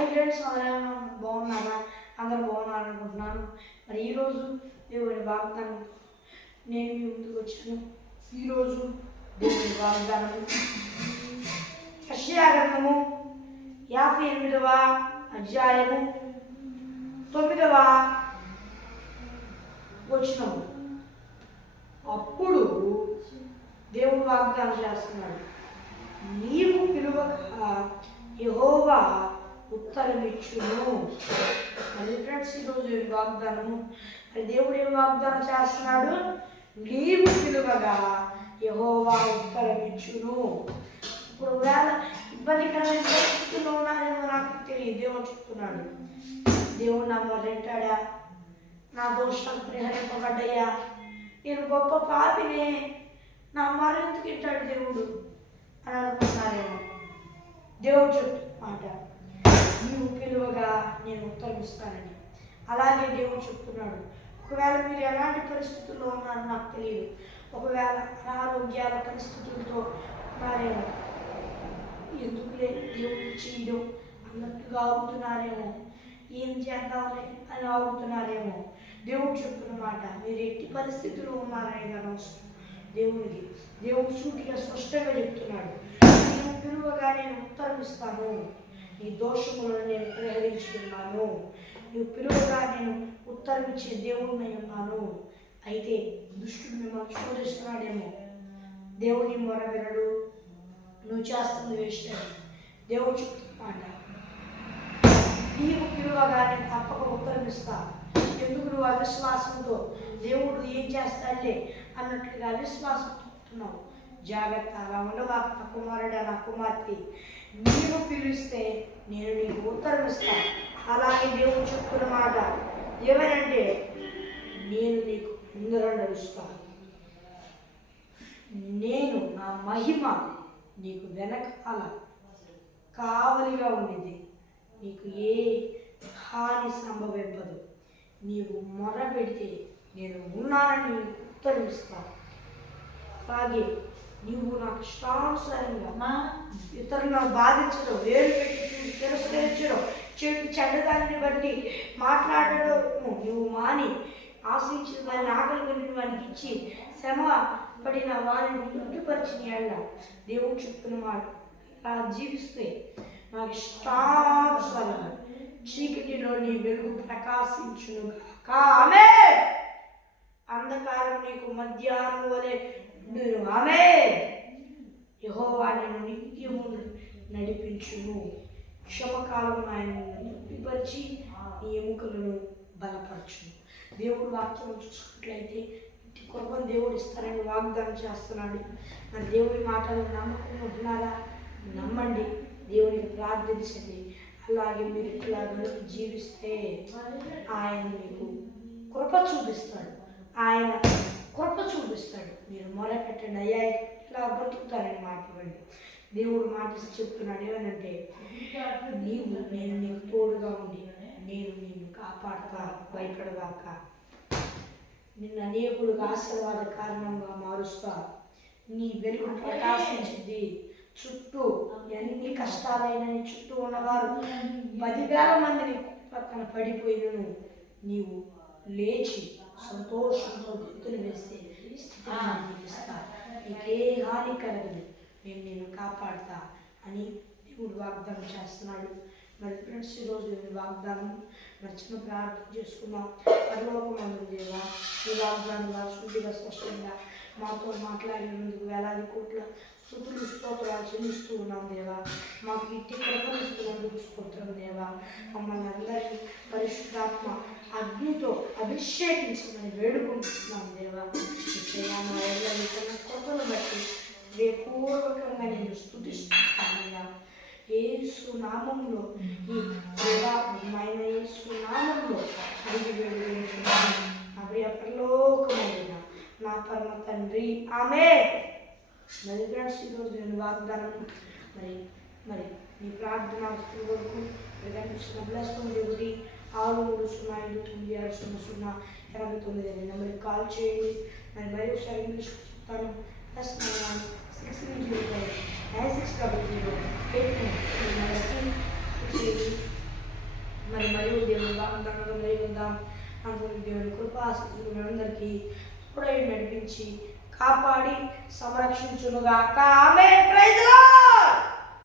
Hi friends అందరూ బాగున్నారా అందరూ బాగున్నారు అనుకుంటున్నాను మరి ఈరోజు దేవుడి వాగ్దానం. నేను మీ ముందుకు వచ్చాను. ఈరోజు దేవుని వాగ్దానం. గ్రంథము యాభై ఎనిమిదవ అధ్యాయము తొమ్మిదవ వచ్చినము అప్పుడు దేవుడు వాగ్దానం చేస్తున్నాడు. నీవు పిలువక యహోవా ఉత్తరమిచ్చును. అది ఫ్రెండ్స్ ఈరోజు ఈ వాగ్దానము. మరి దేవుడు ఏం వాగ్దానం చేస్తున్నాడు? నీవు పిలువగా యహోవా ఉత్తరమిచ్చును. ఇప్పుడు వేళ ఇబ్బందికరమైన పరిస్థితుల్లో ఉన్నారేమో నాకు తెలియదు. దేవుడు చెప్తున్నాడు. దేవుడు నా మొదలెట్టాడా నా దోషం పరిహరింపబడ్డాయా? నేను గొప్ప పాపినే. నా మరెందుకు ఇట్టాడు దేవుడు? అని అనుకున్నారేమో దేవుడు చెప్తున్న మాట. నీవు పిలువగా నేను ఉత్తరమిస్తానని అలాగే దేవుడు చెప్తున్నాడు. ఒకవేళ మీరు ఎలాంటి పరిస్థితుల్లో ఉన్నారో నాకు తెలియదు. ఒకవేళ అనారోగ్యాల పరిస్థితులతో ఉన్నారేమో. ఎందుకులే దేవుడు చేయడం అన్నట్టుగా అవుతున్నారేమో. ఏం చేద్దాంలే అని ఆగుతున్నారేమో దేవుడు చెప్తున్న మాట మీరు ఎట్టి పరిస్థితుల్లో ఉన్నారనేది అనవసరం. దేవునికి దేవుడు సూటిగా స్పష్టంగా చెప్తున్నాడు. నేను పిలువగా నేను ఉత్తరం ఇస్తాను నీ దోషములను నేను పరిహరించుకున్నాను నువ్వు పిలువగా నేను ఉత్తరం దేవుడినై ఉన్నాను. అయితే దుష్టుడు మిమ్మల్ని శోధిస్తున్నాడేమో. దేవుని మొర వినడు నువ్వు చేస్తుంది వేస్ట్ దేవుడు చెప్తున్న నీవు పిలువగానే నేను తప్పక ఉత్తరం ఇస్తా ఎందుకు నువ్వు అవిశ్వాసంతో దేవుడు ఏం చేస్తాడులే అన్నట్లుగా అవిశ్వాసం చెప్తున్నావు. జాగ్రత్త అలా ఉండవా నా నా కుమార్తె? నీవు పిలిస్తే నేను నీకు ఉత్తరం అలాగే దేవుడు చెప్తున్న మాట ఏమనంటే నేను నీకు ముందర నడుస్తాను నేను నా మహిమ నీకు వెనకాల కావలిగా ఉండింది నీకు ఏ హాని సంభవింపదు. నీవు మొర పెడితే నేను ఉన్నానని నీకు ఉత్తరమిస్తాను అలాగే నీవు నాకు ఇష్టానుసారంగా ఇతరులను బాధించడం వేరు పెట్టి తిరస్కరించడం చెడు చెడ్డదాన్ని బట్టి మాట్లాడడం నువ్వు మాని ఆశించిన వారిని ఆకలి కలిగిన వారికి ఇచ్చి శ్రమ పడిన వారిని తృప్తిపరిచిన ఎళ్ళ దేవుడు చెప్తున్న వాడు అలా జీవిస్తే నాకు ఇష్టానుసారంగా చీకటిలో నీ వెలుగు ప్రకాశించును ఆమె అంధకారం నీకు మధ్యాహ్నం వలె నేను ఆమె యహోవా నేను నిత్యము నడిపించును. క్షమకాలం ఆయన తృప్తిపరిచి నీ ఎముకలను బలపరచును. దేవుడు వాక్యం చూసుకున్నట్లయితే ఇంటి కృపను దేవుడు ఇస్తారని వాగ్దానం చేస్తున్నాడు. నా దేవుడి మాటలు నమ్మకం ఉంటున్నారా? నమ్మండి. దేవుడిని ప్రార్థించండి. అలాగే మీరు ఇట్లా గనుక జీవిస్తే ఆయన మీకు కృప చూపిస్తాడు. ఆయన కృప చూపిస్తాడు. మీరు మొదలుపెట్టండి అయ్యా ఇలా బ్రతుకుతారని మాట ఇవ్వండి. దేవుడు మాట చెప్తున్నాడు. ఏమనంటే నీవు నేను నీకు తోడుగా ఉండి నేను నిన్ను కాపాడుతా భయపడగాక నిన్ను అనేకులకు ఆశీర్వాద కారణంగా మారుస్తా. నీ వెలుగు ప్రకాశించింది. చుట్టూ ఎన్ని కష్టాలైన చుట్టూ ఉన్నవారు పదివేల మందిని పక్కన పడిపోయినను. నీవు లేచి సంతోషంతో గుర్తులు వేస్తే స్థితిని ఇస్తా నీకే హాని కలగదు. నేను నేను కాపాడుతా అని దేవుడు వాగ్దానం చేస్తున్నాడు. మరి ఫ్రెండ్స్ ఈరోజు వాగ్దానం మరి చిన్న ప్రార్థన చేసుకున్నాం పరలోకమందు దేవా ఈ వాగ్దానం శుద్ధిగా స్పష్టంగా మాతో మాట్లాడినందుకు వేలాది కోట్ల స్థుతులు స్తోత్రాలు చెల్లిస్తూ ఉన్నాం దేవా. మాకు ఇట్టి కృపనిస్తున్నందుకు స్తోత్రం దేవా. మమ్మల్ని అందరినీ పరిశుద్ధాత్మ అగ్నితో అభిషేకించమని వేడుకుంటున్నాం దేవా. ఇచ్చయ్యా మా ఎల్లరి తన కృపను బట్టి పూర్వకంగా నేను స్థుతిస్తున్నానయ్యా. ఏసు నామంలో ఈ దేవా నాయన ఏసు నామంలో అడిగి వేడుకుంటున్నాను. అవి ప్రియ నా పరమ తండ్రి. ఆమె మరి ఫ్రెండ్స్ ఈరోజు నేను వాగ్దానం. మరి మరి నీ ప్రార్థన వస్తున్న వరకు ప్రకటించిన బ్లస్ దేవుడి ఆరు మూడు సున్నా ఐదు తొమ్మిది ఆరు సున్నా సున్నా ఎనభై తొమ్మిది అనే నెంబర్కి కాల్ చేయండి. నేను మరీ ఒకసారి ఇంగ్లీష్ చెప్తాను. Plus nine six three zero five nine six double zero eight nine నెంబర్కి ఉందాం? లేకుందాం అందుకు కృప కృపాశక్తులు అందరికీ తోడై నడిపించి కాపాడి సంరక్షించునుగాక. ఆమె ప్రైజ్లో